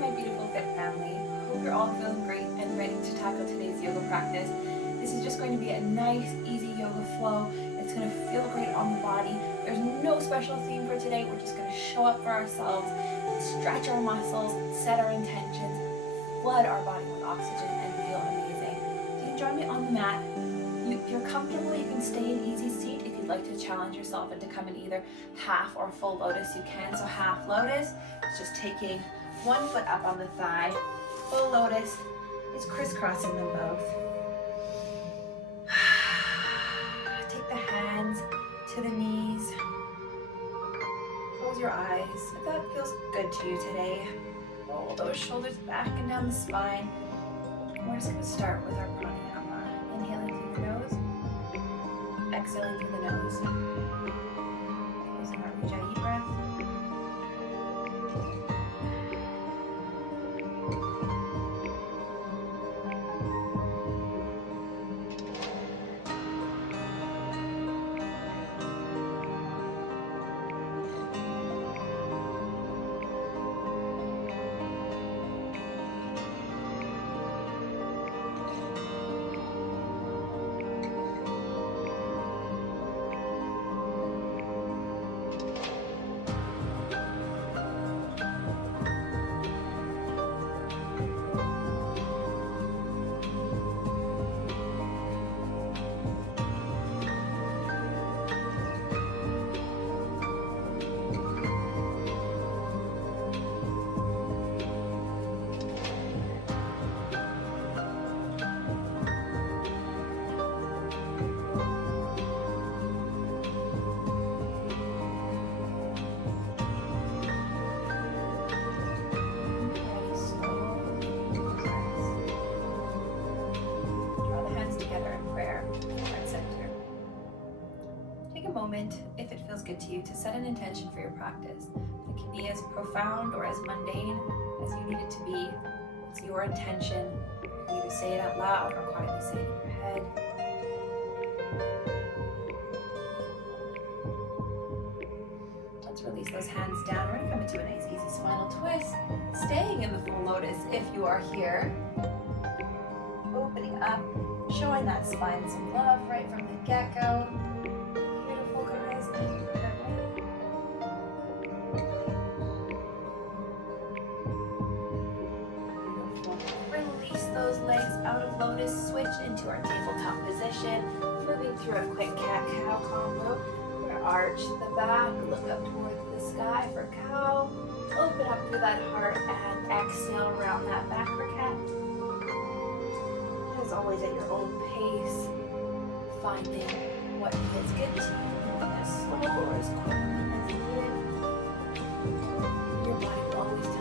my beautiful fit family. Hope you're all feeling great and ready to tackle today's yoga practice. This is just going to be a nice, easy yoga flow. It's going to feel great on the body. There's no special theme for today. We're just going to show up for ourselves, stretch our muscles, set our intentions, flood our body with oxygen, and feel amazing. So you can join me on the mat. If you're comfortable, you can stay in easy seat. If you'd like to challenge yourself and to come in either half or full lotus, you can. So half lotus is just taking one foot up on the thigh. Full lotus is crisscrossing them both. Take the hands to the knees. Close your eyes. If that feels good to you today, roll those shoulders back and down the spine. We're just going to start with our pranayama. Inhaling through the nose, exhaling through the nose. Closing our Ujjayi breath. Moment, if it feels good to you, to set an intention for your practice. It can be as profound or as mundane as you need it to be. It's your intention. You can either say it out loud or quietly say it in your head. Let's release those hands down. We're going to come into a nice easy spinal twist. Staying in the full lotus if you are here. Opening up, showing that spine some love right from the get-go. Release those legs out of lotus, switch into our tabletop position, moving through a quick cat-cow combo. We're going to arch the back, look up towards the sky for cow, open up through that heart, and exhale around that back for cat. As always, at your own pace, finding what feels good to you, as slow or as quick as needed. Your body will always tell you.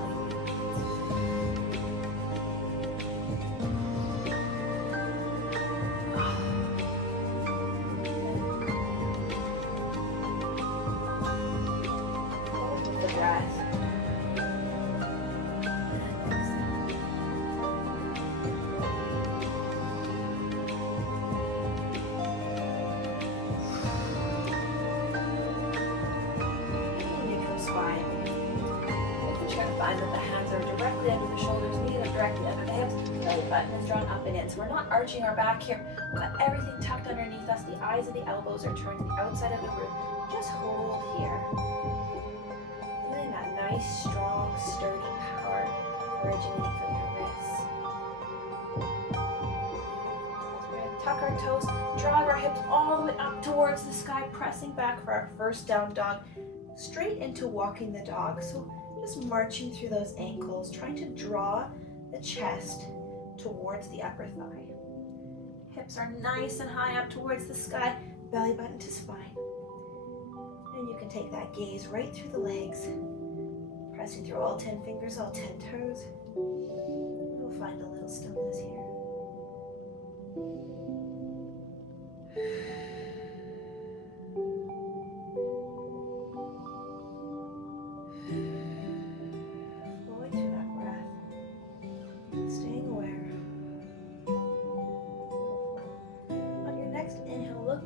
With the breath. Find that the hands are directly under the shoulders, knees are directly under the hips, belly button is drawn up and in. So we're not arching our back here. We've got everything tucked underneath us. The eyes of the elbows are turned to the outside of the room. Just hold here. Feeling that nice, strong, sturdy power originating from your wrists. So we're going to tuck our toes, drive our hips all the way up towards the sky, pressing back for our first down dog, straight into walking the dog. So just marching through those ankles, trying to draw the chest towards the upper thigh. Hips are nice and high up towards the sky, belly button to spine. And you can take that gaze right through the legs, pressing through all 10 fingers, all 10 toes. We'll find a little stillness here.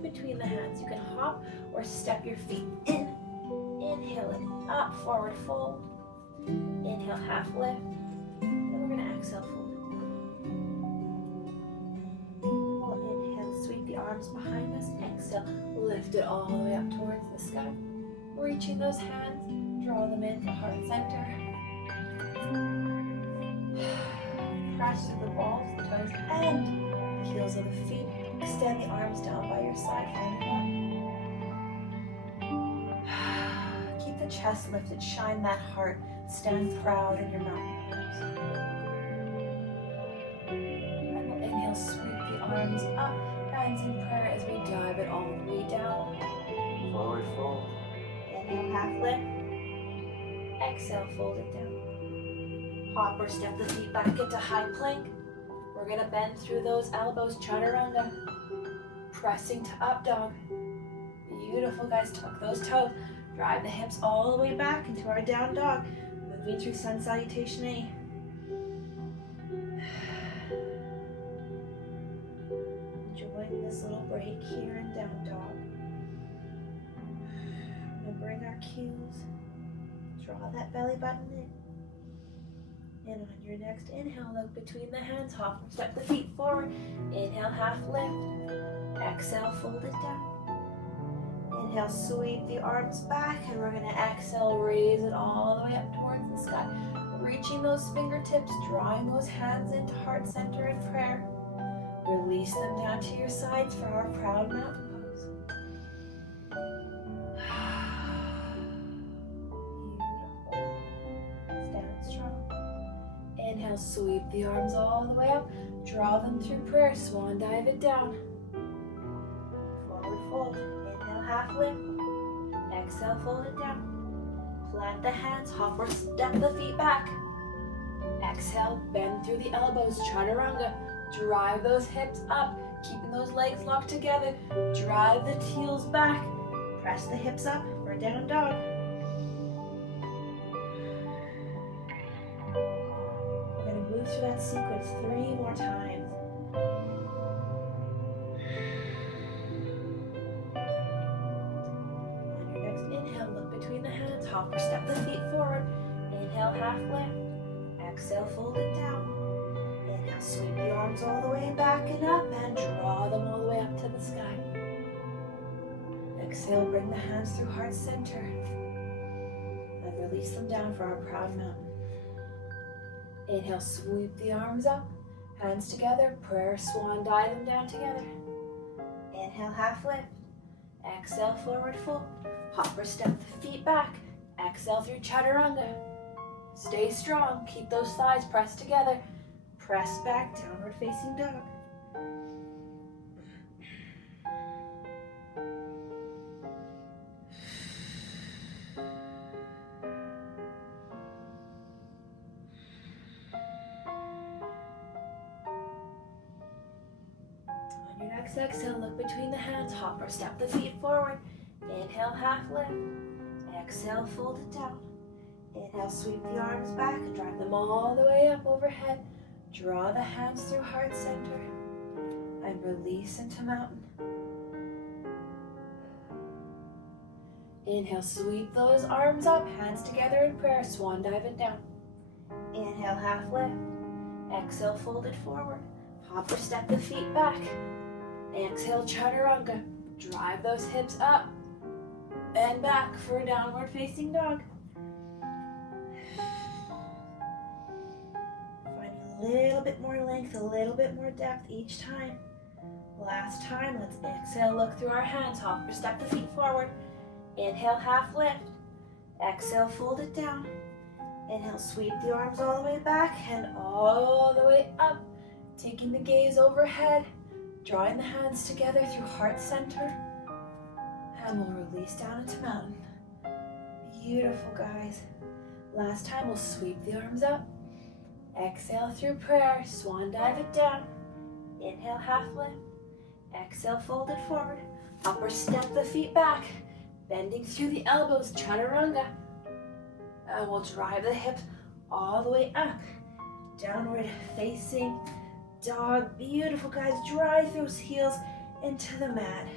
Between the hands, you can hop or step your feet in. Inhale it up, forward fold. Inhale, half lift. exhale, fold it down. We'll inhale, sweep the arms behind us. Exhale, lift it all the way up towards the sky. Reaching those hands, draw them into heart center. Press through the balls, the toes, and the heels of the feet. Extend the arms down by your side, keep the chest lifted, shine that heart, stand proud in your mountain pose. And we'll inhale, sweep the arms up, hands in prayer as we dive it all the way down. Forward fold. Inhale, half lift. Exhale, fold it down. Hop or step the feet back into high plank. We're gonna bend through those elbows, chaturanga. Pressing to up dog. Beautiful, guys. Tuck those toes. Drive the hips all the way back into our down dog. Moving through sun salutation A. Enjoying this little break here in down dog. Remembering our cues. Draw that belly button in. And on your next inhale, look between the hands, hop or step the feet forward. Inhale, half lift. Exhale, fold it down. Inhale, sweep the arms back, and we're gonna exhale, raise it all the way up towards the sky. Reaching those fingertips, drawing those hands into heart center in prayer. Release them down to your sides for our proud mountain pose. Inhale, sweep the arms all the way up. Draw them through prayer. Swan dive it down. Forward fold. Inhale, half lift. Exhale, fold it down. Plant the hands, hop or step the feet back. Exhale, bend through the elbows, chaturanga. Drive those hips up, keeping those legs locked together. Drive the heels back. Press the hips up for down dog. Move through that sequence 3 more times. On your next inhale, look between the hands, hop or step the feet forward. Inhale, half lift. Exhale, fold it down. Inhale, sweep the arms all the way back and up and draw them all the way up to the sky. Exhale, bring the hands through heart center and release them down for our proud mountain. Inhale, sweep the arms up, hands together, prayer, swan, dive them down together. Inhale, half lift. Exhale, forward fold. Hop or step the feet back. Exhale through chaturanga. Stay strong, keep those thighs pressed together. Press back, downward facing dog. Exhale, look between the hands, hop or step the feet forward. Inhale, half lift. Exhale, fold it down. Inhale, sweep the arms back and drive them all the way up overhead. Draw the hands through heart center and release into mountain. Inhale, sweep those arms up, hands together in prayer, swan dive it down. Inhale, half lift. Exhale, fold it forward. Hop or step the feet back. Exhale, chaturanga. Drive those hips up and back for a downward facing dog. Finding a little bit more length, a little bit more depth each time. Last time, let's exhale, look through our hands, hop or step the feet forward. Inhale, half lift. Exhale, fold it down. Inhale, sweep the arms all the way back and all the way up. Taking the gaze overhead. Drawing the hands together through heart center, and we'll release down into mountain. Beautiful, guys. Last time, we'll sweep the arms up. Exhale through prayer, swan dive it down. Inhale, half lift. Exhale, fold it forward. Up or step the feet back, bending through the elbows, chaturanga. And we'll drive the hips all the way up. Downward facing dog. Beautiful, guys. Drive those heels into the mat.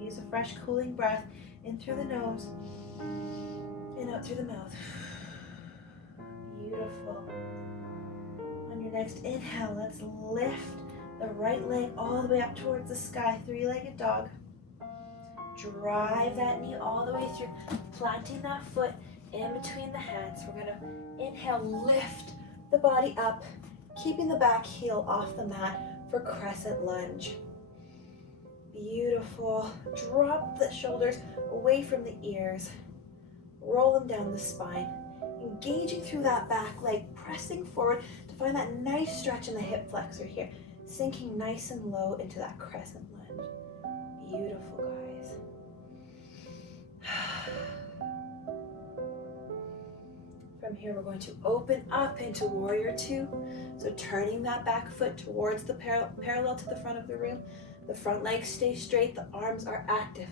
Use a fresh cooling breath in through the nose and out through the mouth. Beautiful. On your next inhale, let's lift the right leg all the way up towards the sky, three-legged dog. Drive that knee all the way through, planting that foot in between the hands. We're gonna inhale, lift the body up, keeping the back heel off the mat for crescent lunge. Beautiful. Drop the shoulders away from the ears. Roll them down the spine. Engaging through that back leg, pressing forward to find that nice stretch in the hip flexor here. Sinking nice and low into that crescent lunge. Beautiful, guys. From here, we're going to open up into Warrior Two. So turning that back foot towards the parallel to the front of the room. The front legs stay straight, the arms are active.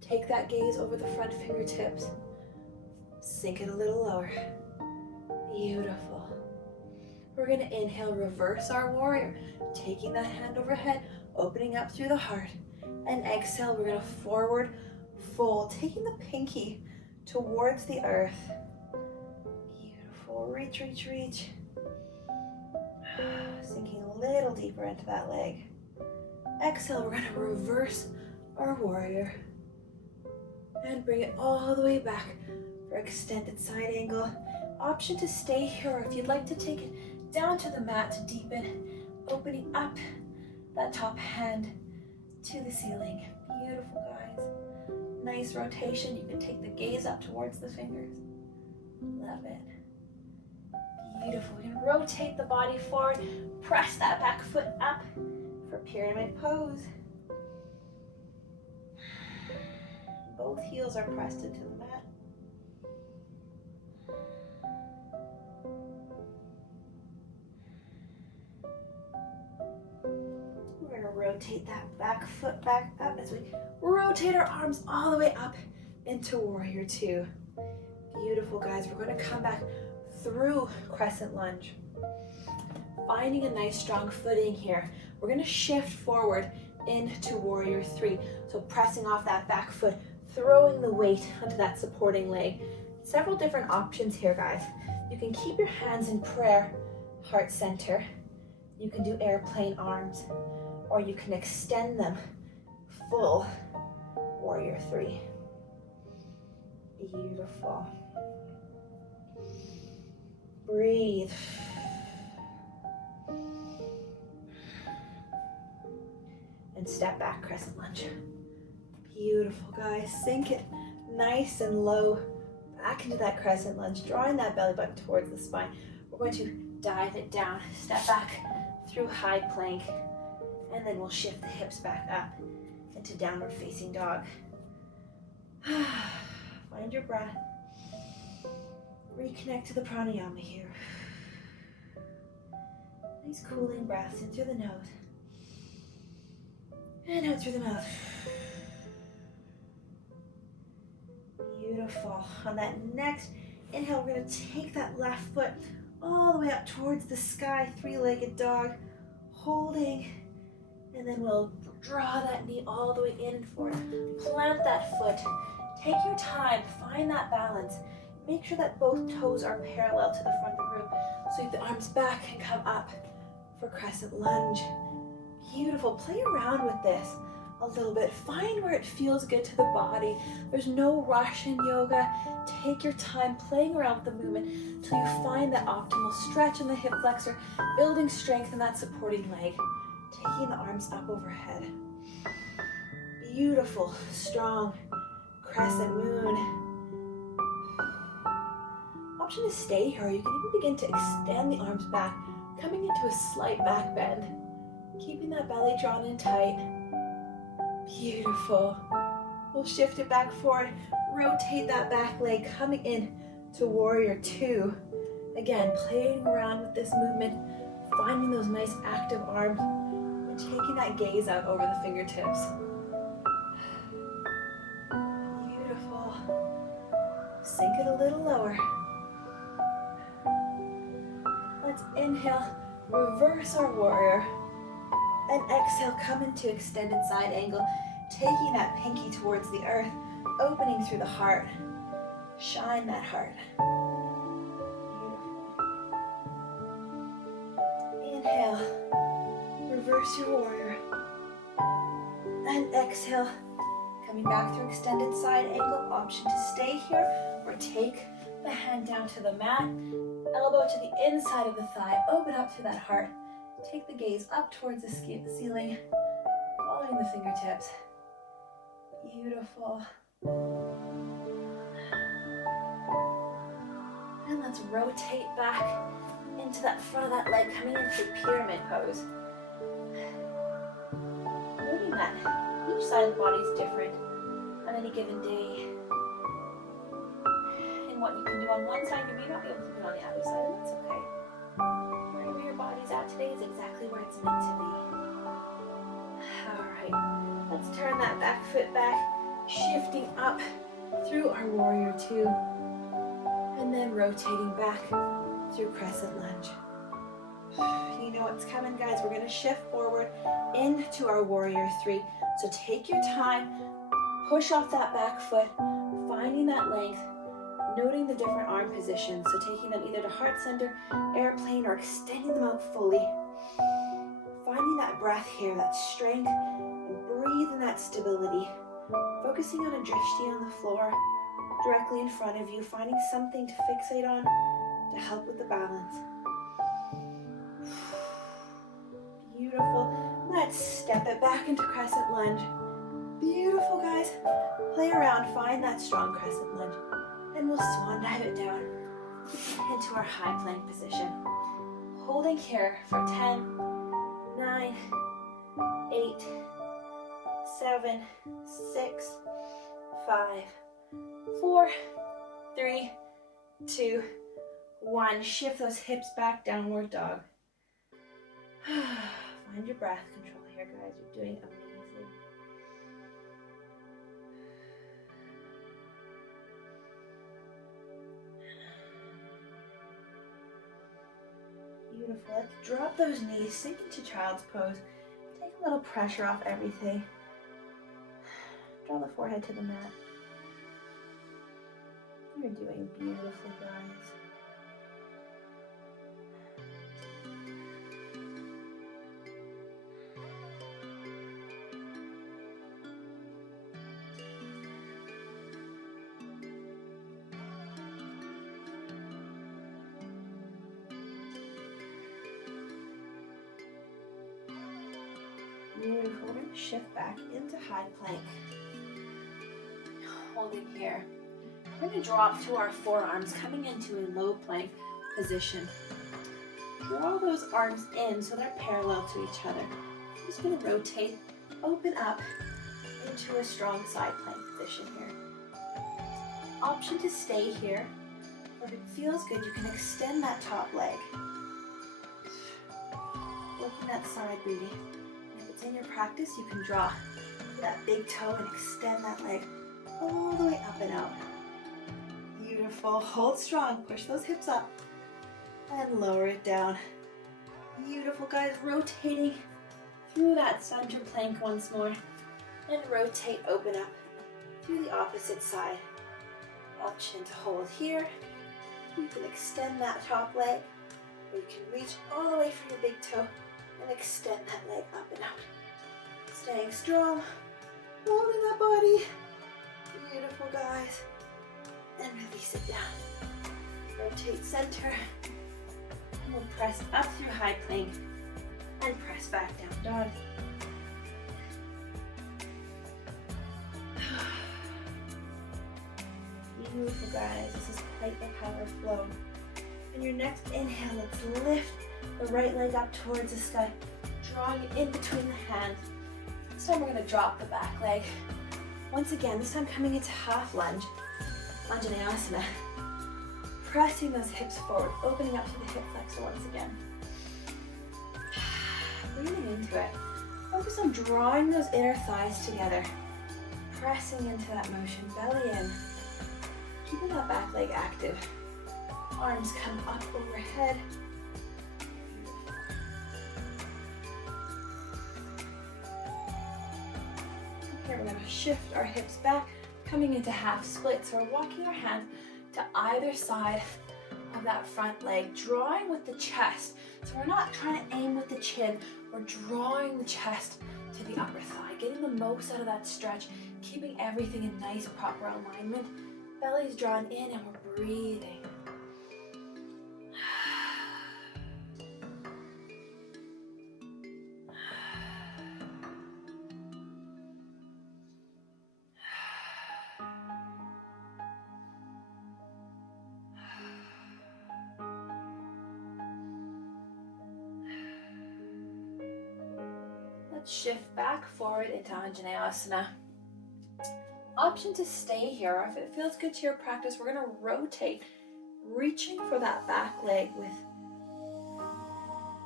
Take that gaze over the front fingertips. Sink it a little lower. Beautiful. We're gonna inhale, reverse our warrior. Taking that hand overhead, opening up through the heart. And exhale, we're gonna forward fold, taking the pinky towards the earth. Beautiful, reach, reach, reach. Sinking a little deeper into that leg. Exhale, we're gonna reverse our warrior. And bring it all the way back for extended side angle. Option to stay here, or if you'd like to take it down to the mat to deepen, opening up that top hand to the ceiling. Beautiful, guys. Nice rotation. You can take the gaze up towards the fingers. Love it. Beautiful. You can rotate the body forward. Press that back foot up for pyramid pose. Both heels are pressed into the mat. We're going to rotate that back foot back up as we rotate our arms all the way up into Warrior Two. Beautiful, guys. We're going to come back through crescent lunge. Finding a nice strong footing here. We're going to shift forward into Warrior Three. So pressing off that back foot, throwing the weight onto that supporting leg. Several different options here, guys. You can keep your hands in prayer, heart center. You can do airplane arms, or you can extend them full Warrior Three. Beautiful. Breathe. And step back, crescent lunge. Beautiful, guys. Sink it nice and low back into that crescent lunge, drawing that belly button towards the spine. We're going to dive it down, step back through high plank, and then we'll shift the hips back up into downward facing dog. Find your breath. Reconnect to the pranayama here. Nice cooling breaths in through the nose and out through the mouth. Beautiful. On that next inhale, we're going to take that left foot all the way up towards the sky, three-legged dog, holding, and then we'll draw that knee all the way in and forward. Plant that foot. Take your time. Find that balance. Make sure that both toes are parallel to the front of the room. Sweep the arms back and come up for crescent lunge. Beautiful. Play around with this a little bit. Find where it feels good to the body. There's no rush in yoga. Take your time playing around with the movement until you find that optimal stretch in the hip flexor, building strength in that supporting leg. Taking the arms up overhead. Beautiful, strong crescent moon. Option to stay here. You can even begin to extend the arms back, coming into a slight back bend. Keeping that belly drawn in tight. Beautiful. We'll shift it back forward. Rotate that back leg, coming in to Warrior Two. Again, playing around with this movement, finding those nice active arms, and taking that gaze out over the fingertips. Beautiful. Sink it a little lower. Let's inhale, reverse our warrior, and exhale, come into extended side angle, taking that pinky towards the earth, opening through the heart. Shine that heart. Beautiful. Inhale, reverse your warrior. And exhale, coming back through extended side angle. Option to stay here or take the hand down to the mat, elbow to the inside of the thigh, open up through that heart. Take the gaze up towards the ceiling, following the fingertips. Beautiful. And let's rotate back into that front of that leg, coming into the pyramid pose. Noting that each side of the body is different on any given day. And what you can do on one side, you may not be able to do on the other side, and that's okay. Wherever your body's at today is exactly where it's meant to be. All right, let's turn that back foot back, shifting up through our warrior two, and then rotating back through crescent lunge. You know what's coming, guys. We're gonna shift forward into our warrior three. So take your time, push off that back foot, finding that length, noting the different arm positions. So taking them either to heart center, airplane, or extending them out fully. Finding that breath here, that strength, and breathe in that stability. Focusing on a drishti on the floor, directly in front of you, finding something to fixate on to help with the balance. Beautiful. Let's step it back into crescent lunge. Beautiful, guys. Play around, find that strong crescent lunge. And we'll swan dive it down into our high plank position. Holding here for 10, 9, 8, 7, 6, 5, 4, 3, 2, 1. Shift those hips back, downward dog. Find your breath control here, guys. You're doing amazing. Beautiful. Let's drop those knees, sink into child's pose. Take a little pressure off everything. Draw the forehead to the mat. You're doing beautifully, guys. Beautiful. We're going to shift back into high plank. Holding here. We're going to drop to our forearms, coming into a low plank position. Draw those arms in so they're parallel to each other. I'm just going to rotate, open up into a strong side plank position here. Option to stay here, or if it feels good, you can extend that top leg. Working that side booty. If it's in your practice, you can draw that big toe and extend that leg all the way up and out. Beautiful. Hold strong. Push those hips up and lower it down. Beautiful, guys. Rotating through that center plank once more. And rotate, open up to the opposite side. Option to hold here. You can extend that top leg, or you can reach all the way from your big toe and extend that leg up and out. Staying strong, holding that body. Beautiful, guys. And release it down. Rotate center. And we'll press up through high plank and press back down dog. Beautiful, guys. This is quite the power flow. And your next inhale, let's lift the right leg up towards the sky, drawing it in between the hands. This time we're going to drop the back leg. Once again, this time coming into half lunge, Anjaneyasana. Pressing those hips forward, opening up to the hip flexor once again. Breathing into it. Focus on drawing those inner thighs together. Pressing into that motion, belly in. Keeping that back leg active. Arms come up overhead. Okay, we're going to shift our hips back, coming into half split. So we're walking our hands to either side, of that front leg, drawing with the chest. So we're not trying to aim with the chin, we're drawing the chest to the upper thigh, getting the most out of that stretch, keeping everything in nice proper alignment. Belly's drawn in and we're breathing. Let's shift back forward into Anjaneyasana. Option to stay here, or if it feels good to your practice, we're going to rotate, reaching for that back leg with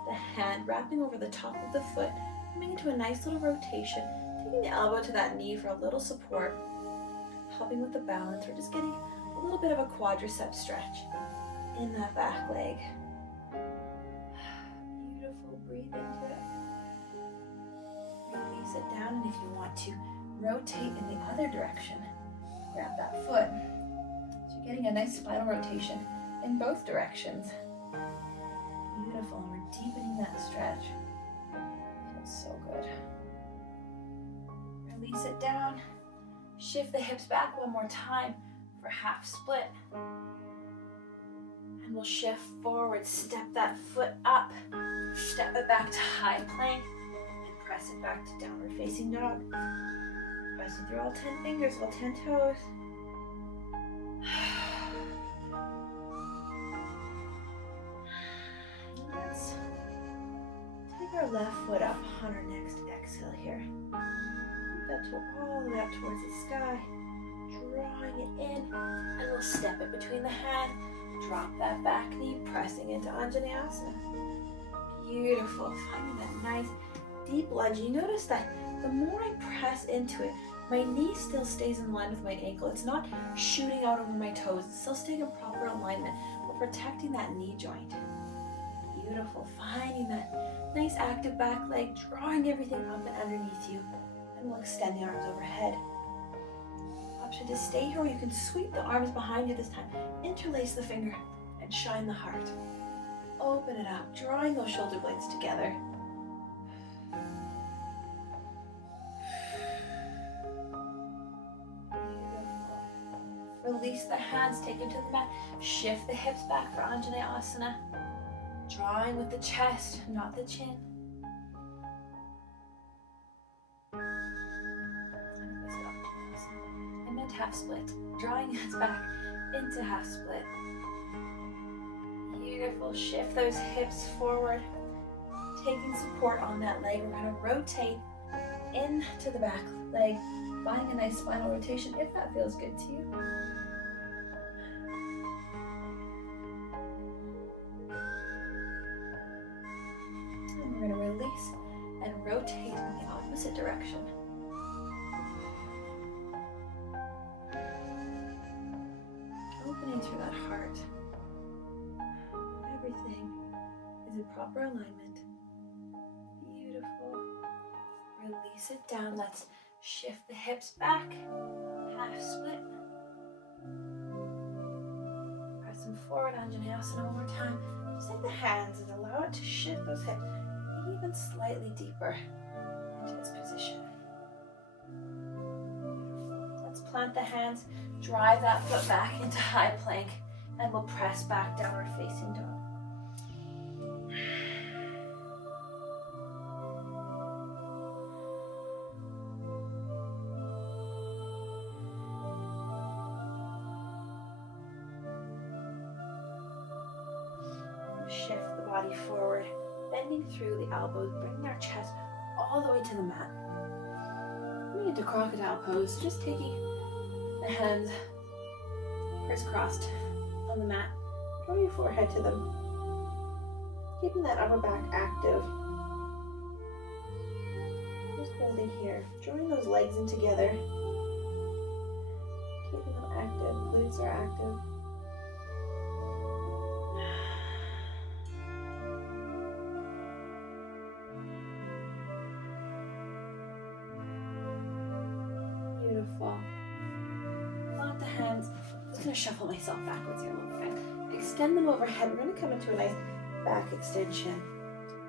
the hand wrapping over the top of the foot, coming into a nice little rotation, taking the elbow to that knee for a little support, helping with the balance. We're just getting a little bit of a quadricep stretch in that back leg. Beautiful, breathe into it. Release it down, and if you want to rotate in the other direction, grab that foot. So you're getting a nice spinal rotation in both directions. Beautiful, and we're deepening that stretch. Feels so good. Release it down. Shift the hips back one more time for half split. And we'll shift forward, step that foot up, step it back to high plank, and press it back to downward facing dog. Pressing through all 10 fingers, all 10 toes. Let's take our left foot up on our next exhale here. Move that toe all the way up towards the sky, drawing it in, and we'll step it between the hands. Drop that back knee, pressing into Anjaneyasana. Beautiful, finding that nice deep lunge. You notice that the more I press into it, my knee still stays in line with my ankle. It's not shooting out over my toes. It's still staying in proper alignment. We're protecting that knee joint. Beautiful. Finding that nice active back leg, drawing everything up and underneath you. And we'll extend the arms overhead. Option to stay here, or you can sweep the arms behind you this time. Interlace the finger and shine the heart. Open it up, drawing those shoulder blades together. Release the hands, take into the mat. Shift the hips back for Anjaneyasana. Drawing with the chest, not the chin. I meant half split. Drawing hands back into half split. Beautiful. Shift those hips forward. Taking support on that leg. We're going to rotate into the back leg. Finding a nice spinal rotation if that feels good to you. And we're going to release and rotate in the opposite direction. Opening through that heart. Everything is in proper alignment. Beautiful. Release it down. Let's shift the hips back, half split. Pressing forward, Anjaneyasana one more time. Just take the hands and allow it to shift those hips even slightly deeper into this position. Beautiful. Let's plant the hands, drive that foot back into high plank, and we'll press back downward facing dog. Shift the body forward, bending through the elbows, bringing our chest all the way to the mat. Coming into crocodile pose, just taking the hands crisscrossed on the mat. Draw your forehead to them. Keeping that upper back active. Just holding here, drawing those legs in together. Keeping them active, glutes are active. Beautiful. Lock the hands. I'm just going to shuffle myself backwards here a little bit. Extend them overhead. We're going to come into a nice back extension.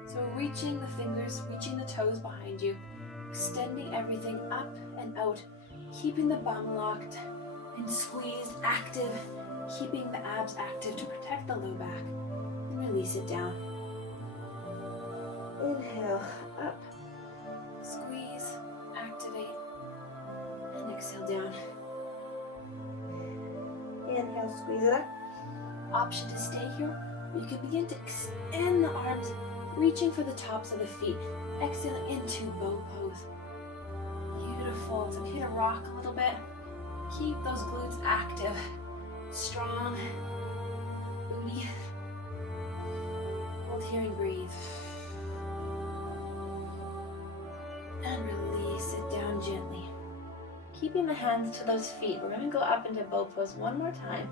So reaching the fingers, reaching the toes behind you, extending everything up and out, keeping the bum locked and squeezed, active, keeping the abs active to protect the low back. And release it down. Inhale, up. Squeeze, activate, and exhale down. Inhale, squeeze it up. Option to stay here, or you can begin to extend the arms, reaching for the tops of the feet. Exhale into bow pose. Beautiful. It's okay to rock a little bit. Keep those glutes active, strong, booty. Hold here and breathe. And release it down gently. Keeping the hands to those feet. We're going to go up into bow pose one more time.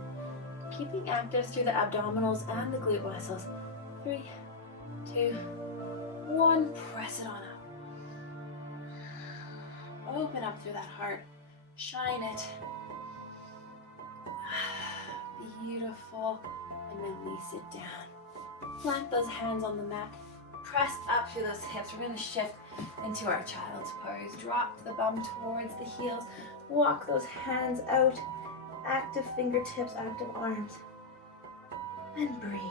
Keeping active through the abdominals and the glute muscles. 3, 2, 1. Press it on up. Open up through that heart. Shine it. Beautiful. And release it down. Plant those hands on the mat. Press up through those hips. We're going to shift into our child's pose. Drop the bum towards the heels. Walk those hands out. Active fingertips, active arms. And breathe.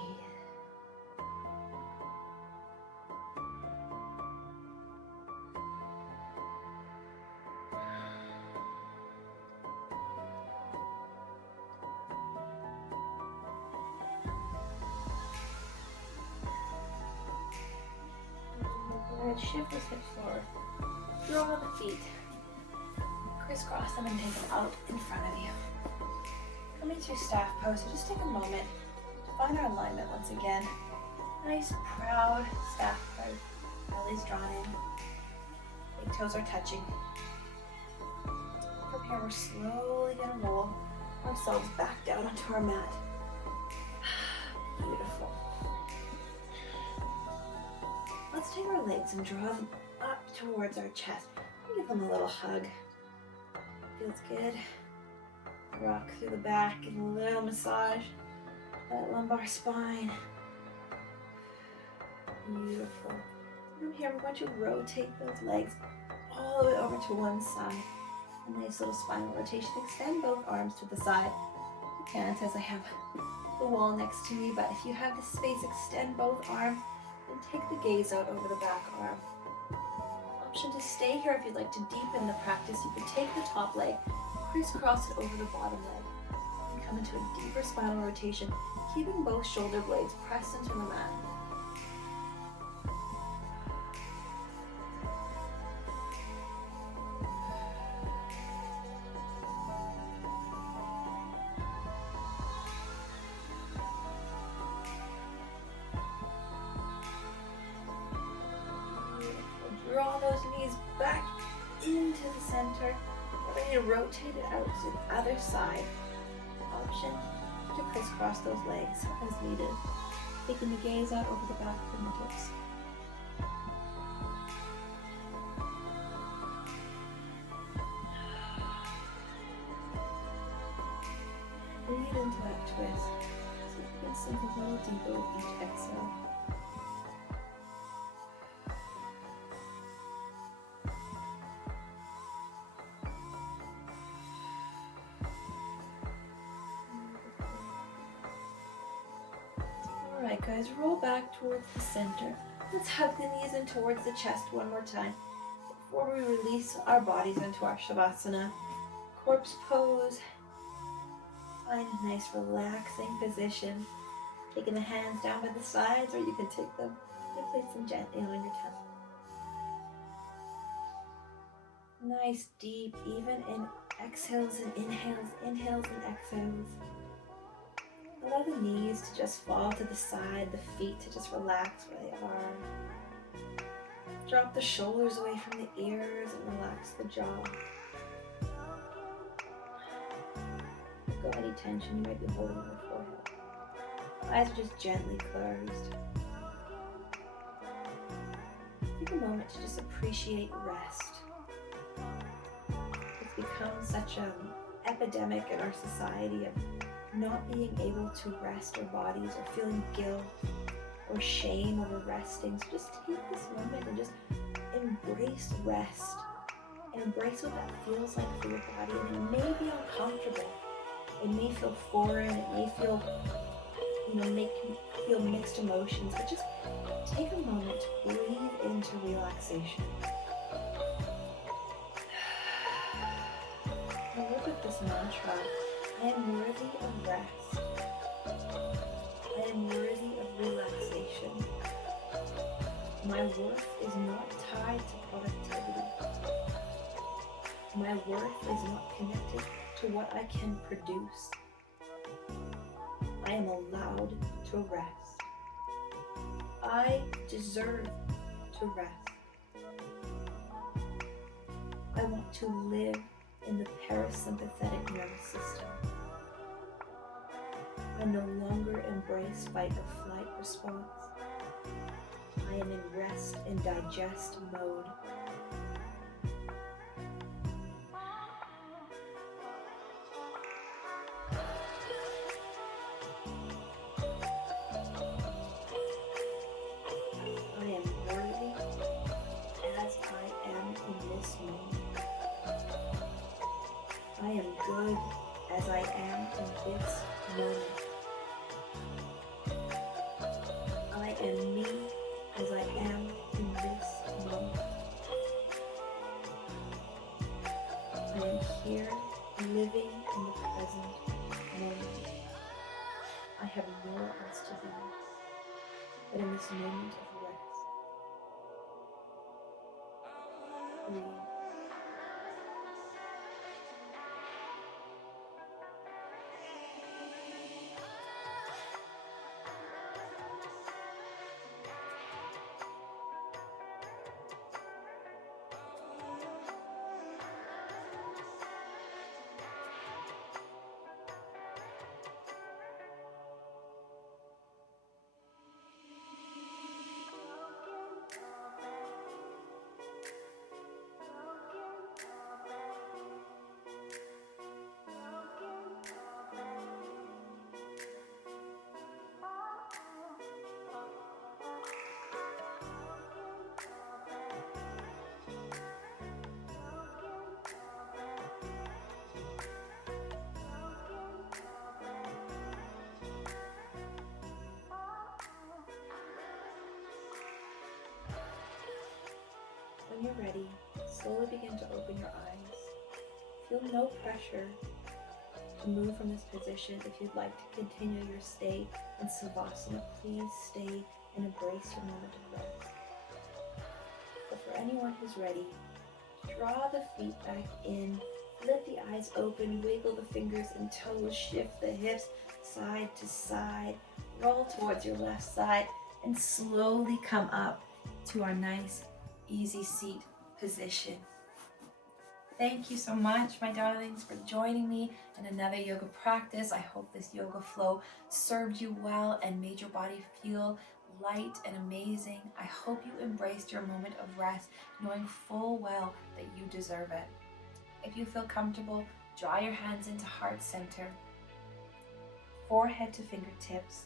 Alright, shift those hips forward. Draw the feet. Crisscross them and take them out in front of you. Coming through staff pose, so just take a moment to find our alignment once again. Nice, proud staff pose. Belly's drawn in. Big toes are touching. From here, we're slowly going to roll ourselves back down onto our mat. Beautiful. Let's take our legs and draw them up towards our chest. Give them a little hug. Feels good. Rock through the back and a little massage that lumbar spine. Beautiful. From here, we're going to rotate those legs all the way over to one side. A nice little spinal rotation. Extend both arms to the side. You can't, as I have the wall next to me, but if you have the space, extend both arms and take the gaze out over the back arm. Option to stay here if you'd like to deepen the practice. You can take the top leg, crisscross it over the bottom leg, and come into a deeper spinal rotation, keeping both shoulder blades pressed into the mat. Draw those knees back into the center. We're ready to rotate it out to the other side. Option to crisscross those legs as needed. Taking the gaze out over the back fingertips. Breathe into that twist. So you can sink a little deeper with each exhale. Alright guys, roll back towards the center. Let's hug the knees in towards the chest one more time before we release our bodies into our Shavasana. Corpse pose. Find a nice relaxing position. Taking the hands down by the sides, or you can take them and place them gently on your tongue. Nice, deep, even in exhales and inhales, inhales and exhales. Allow the knees to just fall to the side, the feet to just relax where they are. Drop the shoulders away from the ears and relax the jaw. Let go any tension you might be holding in the forehead. Eyes are just gently closed. Take a moment to just appreciate rest. It's become such an epidemic in our society of not being able to rest our bodies or feeling guilt or shame over resting. So just take this moment and just embrace rest. And embrace what that feels like for your body. And it may be uncomfortable. It may feel foreign. It may feel, make you feel mixed emotions. But just take a moment to breathe into relaxation. And look at this mantra. I am worthy of rest. I am worthy of relaxation. My worth is not tied to productivity. My worth is not connected to what I can produce. I am allowed to rest. I deserve to rest. I want to live in the parasympathetic nervous system. I'm no longer embraced fight or flight response. I am in rest and digest mode. I am worthy as I am in this moment. I am good as I am in this moment. I am me as I am in this moment. I am here living in the present moment. I have nowhere else to be but in this moment of rest. Breathe. When you're ready, slowly begin to open your eyes. Feel no pressure to move from this position. If you'd like to continue your stay in Savasana, please stay and embrace your moment of rest. But for anyone who's ready, draw the feet back in, let the eyes open, wiggle the fingers and toes, shift the hips side to side, roll towards your left side, and slowly come up to our nice easy seat position. Thank you so much, my darlings, for joining me in another yoga practice. I hope this yoga flow served you well and made your body feel light and amazing. I hope you embraced your moment of rest, knowing full well that you deserve it. If you feel comfortable, draw your hands into heart center, forehead to fingertips.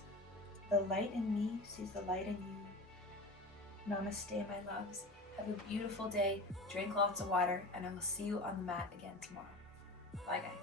The light in me sees the light in you. Namaste, my loves. Have a beautiful day, drink lots of water, and I will see you on the mat again tomorrow. Bye, guys.